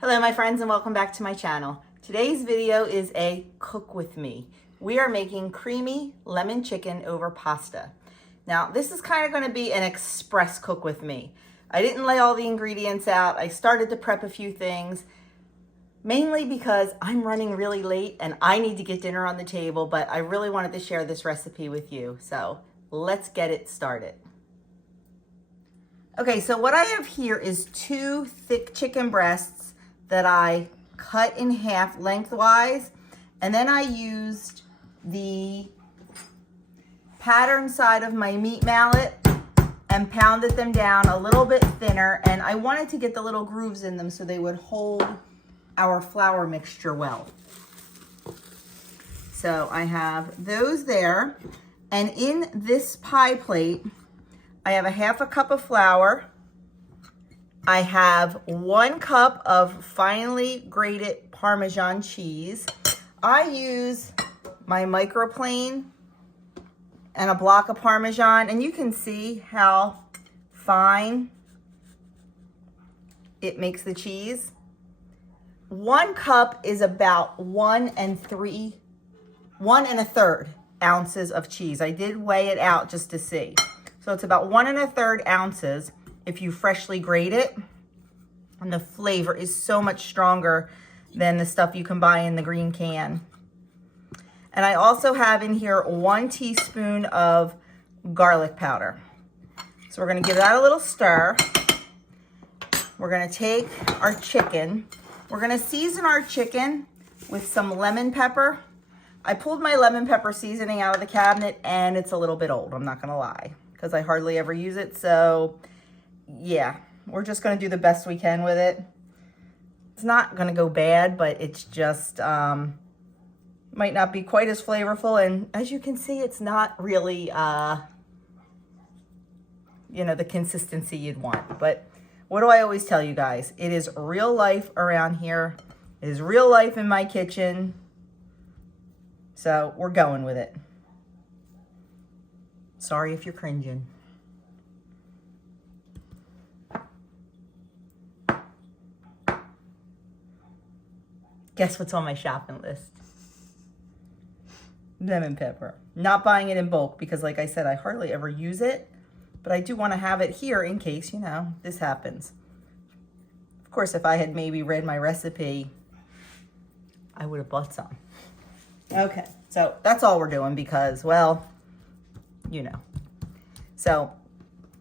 Hello my friends and welcome back to my channel. Today's video is a cook with me. We are making creamy lemon chicken over pasta. Now this is kind of going to be an express cook with me. I didn't lay all the ingredients out. I started to prep a few things, mainly because I'm running really late and I need to get dinner on the table, but I really wanted to share this recipe with you. So let's get it started. Okay, so what I have here is 2 thick chicken breasts that I cut in half lengthwise, and then I used the pattern side of my meat mallet and pounded them down a little bit thinner, and I wanted to get the little grooves in them so they would hold our flour mixture well. So I have those there, and in this pie plate I have a 1/2 cup of flour. I have 1 cup of finely grated Parmesan cheese. I use my microplane and a block of Parmesan, and you can see how fine it makes the cheese. 1 cup is about 1 1/3 ounces of cheese. I did weigh it out just to see. So it's about 1 1/3 ounces. If you freshly grate it, and the flavor is so much stronger than the stuff you can buy in the green can. And I also have in here 1 teaspoon of garlic powder. So we're gonna give that a little stir. We're gonna take our chicken. We're gonna season our chicken with some lemon pepper. I pulled my lemon pepper seasoning out of the cabinet and it's a little bit old, I'm not gonna lie, because I hardly ever use it. So yeah, we're just going to do the best we can with it. It's not going to go bad, but it's just might not be quite as flavorful. And as you can see, it's not really, the consistency you'd want. But what do I always tell you guys? It is real life around here. It is real life in my kitchen. So we're going with it. Sorry if you're cringing. Guess what's on my shopping list? Lemon pepper. Not buying it in bulk because, like I said, I hardly ever use it, but I do want to have it here in case, this happens. Of course, if I had maybe read my recipe, I would have bought some. Okay, so that's all we're doing because, well, So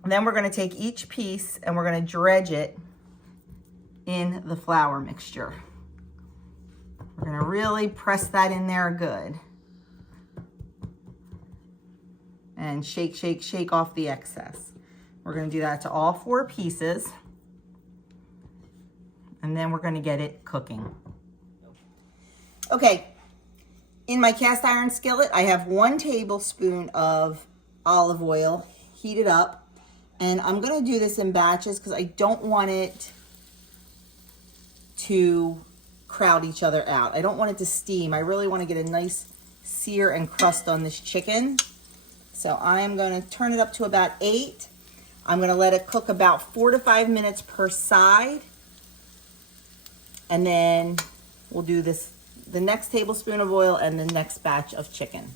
then we're going to take each piece and we're going to dredge it in the flour mixture. We're gonna really press that in there good. And shake, shake, shake off the excess. We're gonna do that to all 4 pieces. And then we're gonna get it cooking. Okay, in my cast iron skillet, I have 1 tablespoon of olive oil heated up. And I'm gonna do this in batches because I don't want it to crowd each other out. I don't want it to steam. I really want to get a nice sear and crust on this chicken. So I am going to turn it up to about 8. I'm going to let it cook about 4 to 5 minutes per side. And then we'll do the next tablespoon of oil and the next batch of chicken.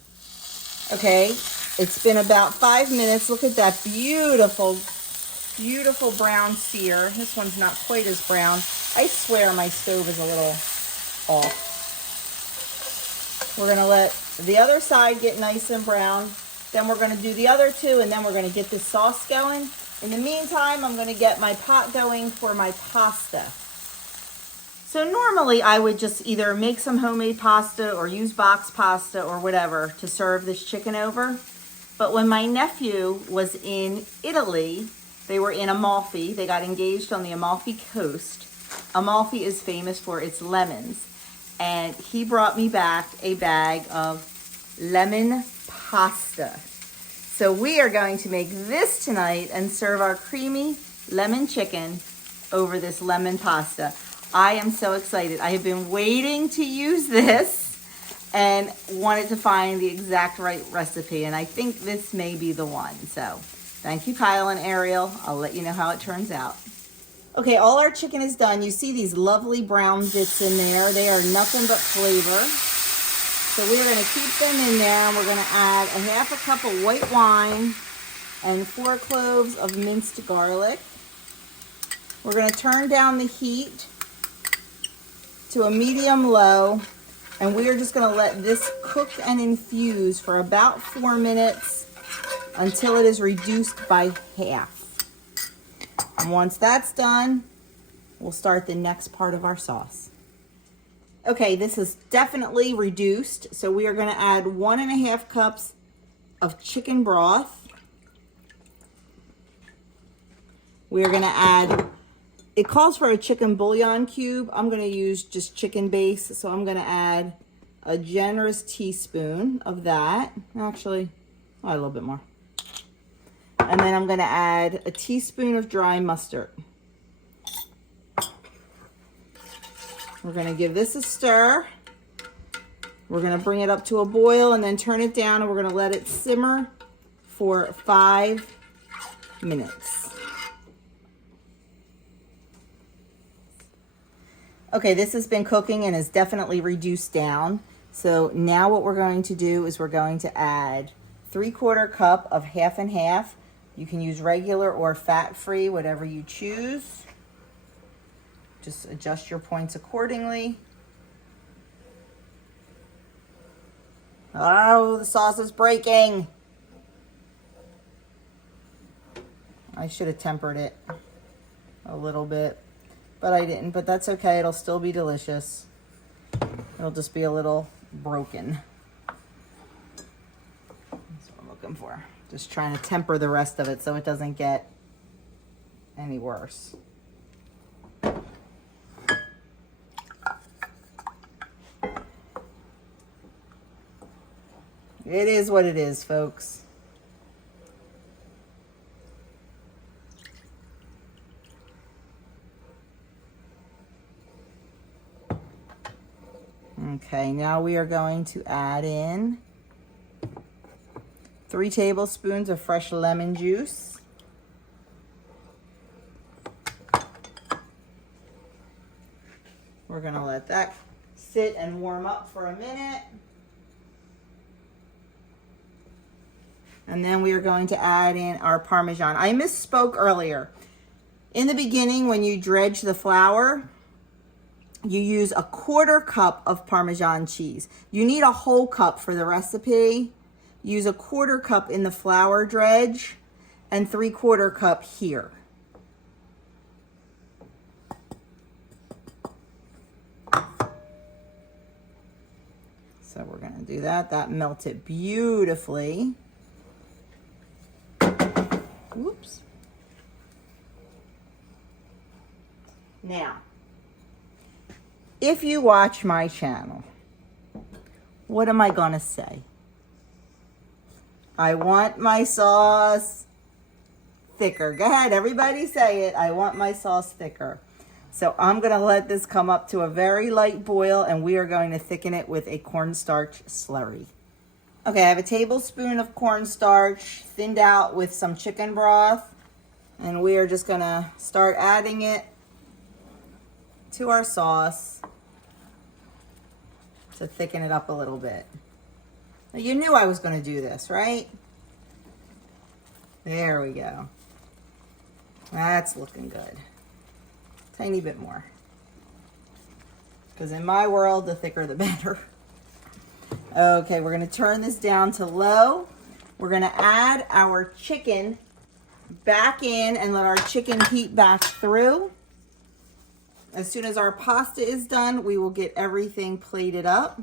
Okay, it's been about 5 minutes. Look at that beautiful, beautiful brown sear. This one's not quite as brown. I swear my stove is a little off. We're gonna let the other side get nice and brown. Then we're gonna do the other 2 and then we're gonna get this sauce going. In the meantime, I'm gonna get my pot going for my pasta. So normally I would just either make some homemade pasta or use box pasta or whatever to serve this chicken over. But when my nephew was in Italy, they were in Amalfi. They got engaged on the Amalfi Coast. Amalfi is famous for its lemons. And he brought me back a bag of lemon pasta. So we are going to make this tonight and serve our creamy lemon chicken over this lemon pasta. I am so excited. I have been waiting to use this and wanted to find the exact right recipe. And I think this may be the one. So thank you, Kyle and Ariel. I'll let you know how it turns out. Okay, all our chicken is done. You see these lovely brown bits in there. They are nothing but flavor. So we're gonna keep them in there, and we're gonna add a half a cup of white wine and 4 cloves of minced garlic. We're gonna turn down the heat to a medium low, and we are just gonna let this cook and infuse for about 4 minutes until it is reduced by half. And once that's done, we'll start the next part of our sauce. Okay, this is definitely reduced, so we are gonna add 1.5 cups of chicken broth. We are gonna add, it calls for a chicken bouillon cube. I'm gonna use just chicken base, so I'm gonna add a generous teaspoon of that. Actually, a little bit more. And then I'm gonna add a teaspoon of dry mustard. We're gonna give this a stir. We're gonna bring it up to a boil and then turn it down, and we're gonna let it simmer for 5 minutes. Okay, this has been cooking and is definitely reduced down. So now what we're going to do is we're going to add 3/4 cup of half and half. You can use regular or fat-free, whatever you choose. Just adjust your points accordingly. Oh, the sauce is breaking. I should have tempered it a little bit, but I didn't. But that's okay, it'll still be delicious. It'll just be a little broken. That's what I'm looking for. Just trying to temper the rest of it so it doesn't get any worse. It is what it is, folks. Okay, now we are going to add in 3 tablespoons of fresh lemon juice. We're gonna let that sit and warm up for a minute. And then we are going to add in our Parmesan. I misspoke earlier. In the beginning, when you dredge the flour, you use 1/4 cup of Parmesan cheese. You need a whole cup for the recipe. Use 1/4 cup in the flour dredge and 3/4 cup here. So we're gonna do that. That melted beautifully. Whoops. Now, if you watch my channel, what am I gonna say? I want my sauce thicker. Go ahead, everybody say it. I want my sauce thicker. So I'm gonna let this come up to a very light boil, and we are going to thicken it with a cornstarch slurry. Okay, I have a tablespoon of cornstarch thinned out with some chicken broth, and we are just gonna start adding it to our sauce to thicken it up a little bit. Now, you knew I was gonna do this, right? There we go. That's looking good. Tiny bit more. Because in my world, the thicker the better. Okay, we're gonna turn this down to low. We're gonna add our chicken back in and let our chicken heat back through. As soon as our pasta is done, we will get everything plated up.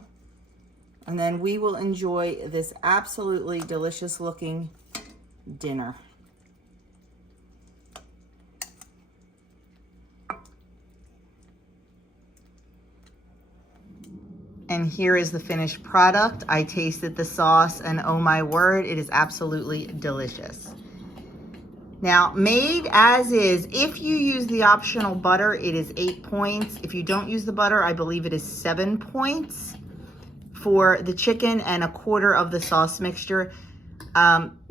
And then we will enjoy this absolutely delicious looking dinner. And here is the finished product. I tasted the sauce and oh my word, it is absolutely delicious. Now, made as is, if you use the optional butter, it is 8 points. If you don't use the butter, I believe it is 7 points for the chicken and 1/4 of the sauce mixture.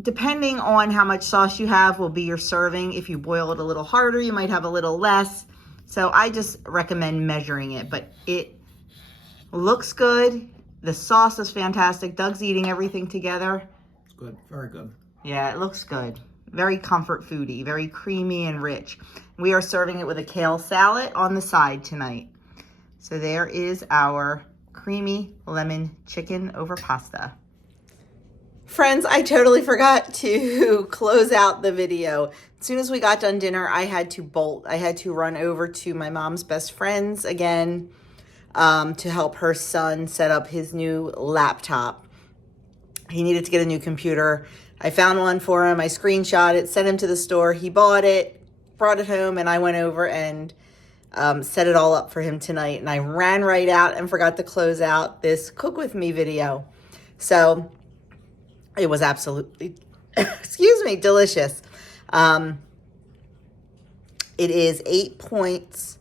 Depending on how much sauce you have will be your serving. If you boil it a little harder, you might have a little less. So I just recommend measuring it, but it looks good. The sauce is fantastic. Doug's eating everything together. It's good, very good. Yeah, it looks good. Very comfort foody, very creamy and rich. We are serving it with a kale salad on the side tonight. So there is our creamy lemon chicken over pasta. Friends, I totally forgot to close out the video. As soon as we got done dinner, I had to bolt. I had to run over to my mom's best friend's again to help her son set up his new laptop. He needed to get a new computer. I found one for him. I screenshot it, sent him to the store. He bought it, brought it home, and I went over and set it all up for him tonight. And I ran right out and forgot to close out this Cook With Me video. So it was absolutely, excuse me, delicious. It is 8 points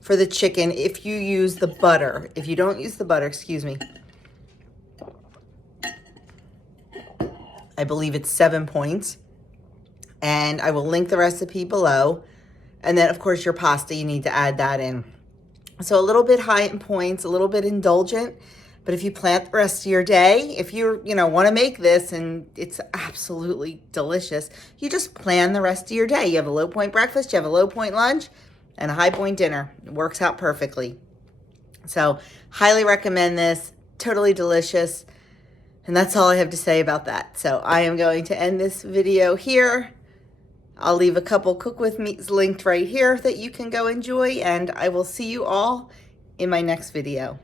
for the chicken if you use the butter. If you don't use the butter, excuse me, I believe it's 7 points. And I will link the recipe below. And then, of course, your pasta, you need to add that in. So a little bit high in points, a little bit indulgent. But if you plan the rest of your day, if you want to make this and it's absolutely delicious, you just plan the rest of your day. You have a low point breakfast, you have a low point lunch, and a high point dinner. It works out perfectly. So highly recommend this. Totally delicious. And that's all I have to say about that. So I am going to end this video here. I'll leave a couple Cook With Me's linked right here that you can go enjoy. And I will see you all in my next video.